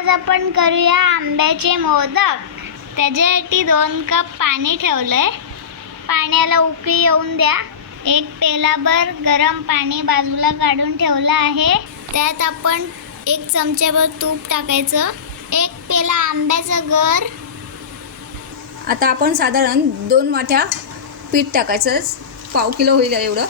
आज आपण करूया आंब्याचे मोदक। त्याच्यासाठी 2 कप पाणी ठेवलंय। पाण्याला उकळी येऊन द्या। एक पेलाभर गरम पाणी बाजूला काढून ठेवलं आहे। त्यात आपण 1 चमचाभर तूप टाकायचं। 1 पेला आंब्याचा गर। आता आपण साधारण 2 वाट्या पीठ टाकायचं, पाव किलो होईल एवढं।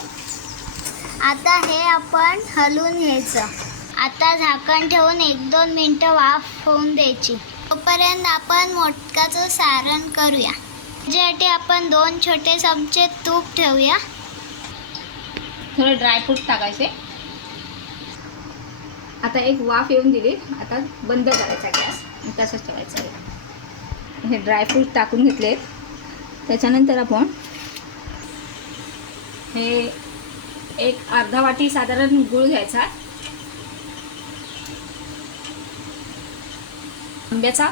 आता हे आपण हलवून घ्यायचं। आता झाकण ठेवून 1-2 मिनिटं वाफ होऊन द्यायची। तोपर्यंत आपण मोदकाचं सारण करूया। त्यासाठी आपण 2 छोटे चमचे तूप ठेवूया। थोडे ड्रायफ्रूट टाकायचे। आता एक वाफ येऊन दिली, आता बंद करायचा गॅस आणि तसंच ठेवायचं आहे। हे ड्रायफ्रूट टाकून घेतले। त्याच्यानंतर आपण हे एक अर्धा वाटी साधारण गूळ घ्यायचा। आंब्याचा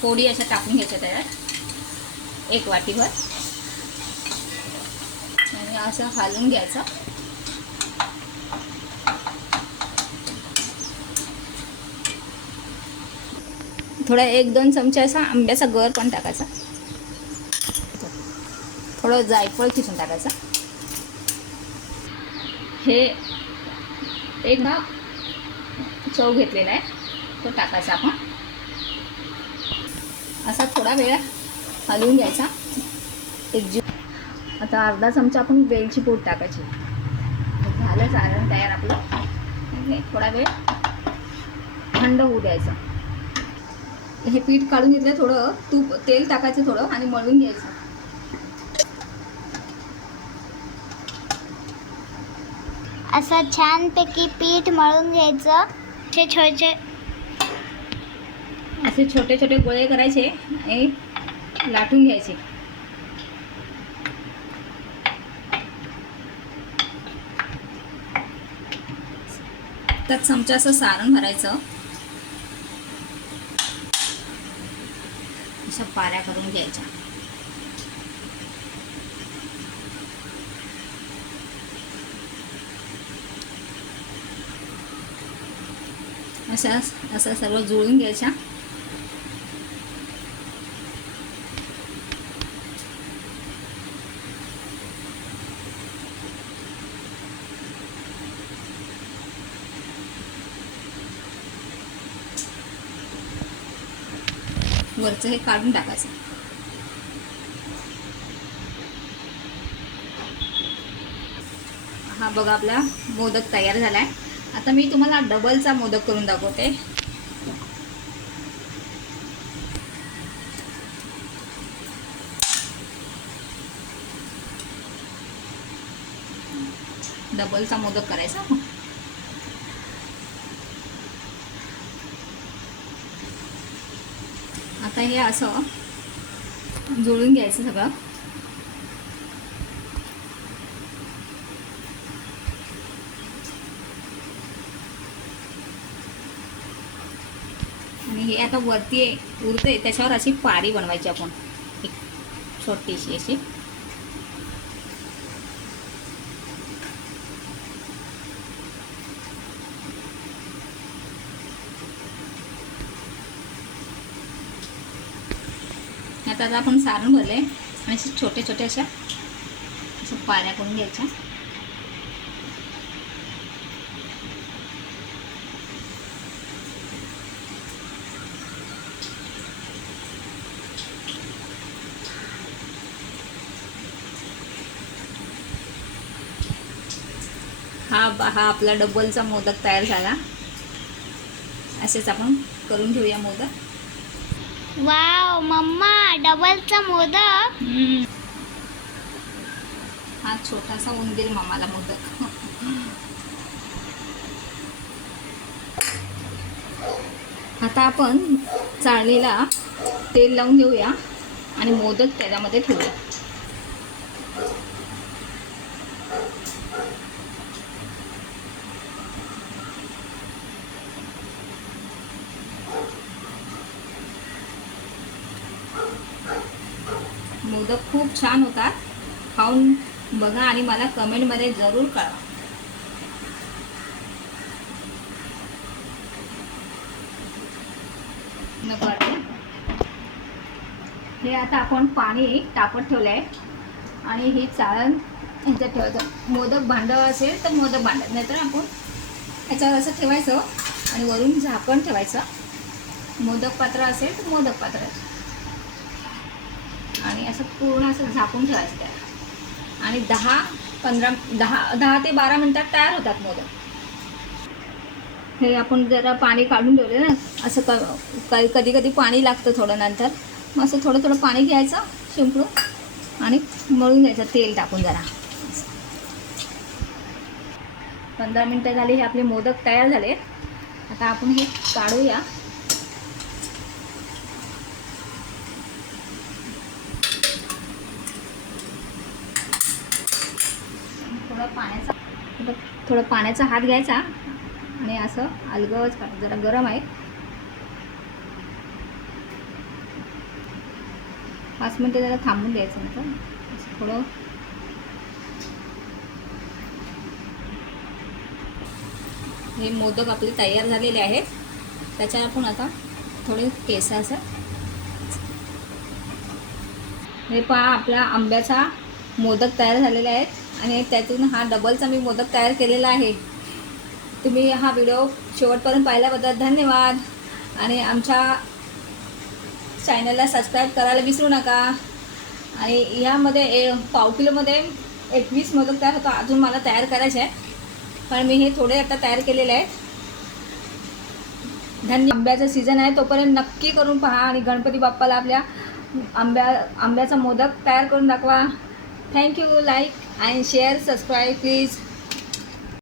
फोडी अशा टाकून घ्यायच्या त्याच्यात 1 वाटीभर आणि असं हलवून घ्यायचं। थोडा 1-2 चमचे असा आंब्याचा गर पण टाकायचा। थोडं जायफळ किसून टाकायचं। हे एक ना चव घेतलेला आहे तो टाकायचा आपण। असा थोडा वेळ हलवून घ्यायचा एकजीव। आता अर्धा चमचा आपण वेलची पूड टाकायची। झालं सारण तयार आपलं। हे थोडा वेळ थंड होऊ द्यायचं। हे पीठ काढून घेतलं, थोडं तेल टाकायचं थोडं आणि मळून घ्यायचं। असं छानपैकी पीठ मळून घ्यायचं। असे छोटे छोटे गोळे करायचे आणि लाटून घ्यायचे। त्यात चमचा असं सारण भरायचं। अशा पाऱ्या करून घ्यायच्या। असं सर्व जुळून घ्यायच्या। वरचं हे काढून टाकायचं। हा बघा आपला मोदक तयार झालाय। आता मी तुम्हाला डबलचा मोदक करून दाखवते। डबलचा मोदक करायचा। आता हे असं जुळून घ्यायचं सगळं। आणि हे आता वरती उरते त्याच्यावर अशी पारी बनवायची आपण, एक छोटीशी अशी। आता आपण सारण भरले आणि असे छोटे छोटे अशा पाऱ्या करून घ्यायच्या। हा आपला डबलचा मोदक तयार झाला। असेच आपण करून घेऊया मोदक। वाव मम्मा, डबलचा मोदक। हा छोटासा उंदीर मामाला मोदक। आता आपण चाळणीला तेल लावून घेऊया आणि मोदक त्याच्यामध्ये ठेवूया। मोदक खूप छान होतात। खाऊन बघा आणि मला कमेंटमध्ये जरूर कळवा। नको वाटते. हे आता आपण पाणी तापत ठेवलं आहे आणि हे चाळण ह्याच्यात ठेवायचं. मोदक भांडं असेल तर मोदक भांडं, नाहीतर आपण ह्याच्यावर असं ठेवायचं आणि वरून झाकण ठेवायचं. मोदक पात्र असेल तर मोदक पात्र आणि असं पूर्ण असं झाकून ठेवायचं त्याला. आणि 10 ते 12 मिनटात तयार होतात मोदक. हे आपण जरा पाणी काढून ठेवले ना, असं कधी कधी पाणी लागतं थोडं नंतर. मग असं थोडं थोडं पाणी घ्यायचं शिंपडून आणि मळून घ्यायचं तेल टाकून जरा. 15 मिनटं झाली. हे आपले मोदक तयार झाले. आता आपण हे काढूया. थोडं पाण्याचा हात घ्यायचा आणि असं अलगद काढ. जरा गरम आहे. 5 मिनटं जरा थांबून द्यायचं. नंतर असं थोडं हे मोदक आपले तयार झालेले आहेत. त्याच्यावर आपण आता थोडे केस असं हे पहा, आपला आंब्याचा मोदक तयार झालेला आहे आणि त्यातून हा डबलचा मी मोदक तयार केलेला आहे. तुम्ही हा व्हिडिओ शेवटपर्यंत पाहिल्याबद्दल धन्यवाद. आणि आमच्या चॅनलला सबस्क्राईब करायला विसरू नका. आणि ह्यामध्ये पाव किलोमध्ये 21 मोदक तयार होतं. अजून मला तयार करायचे आहे, पण मी हे थोडे आता तयार केलेले आहेत. आंब्याचा सीझन आहे, तोपर्यंत नक्की करून पहा आणि गणपती बाप्पाला आपल्या आंब्याचा मोदक तयार करून दाखवा. Thank you. Like and share, subscribe please.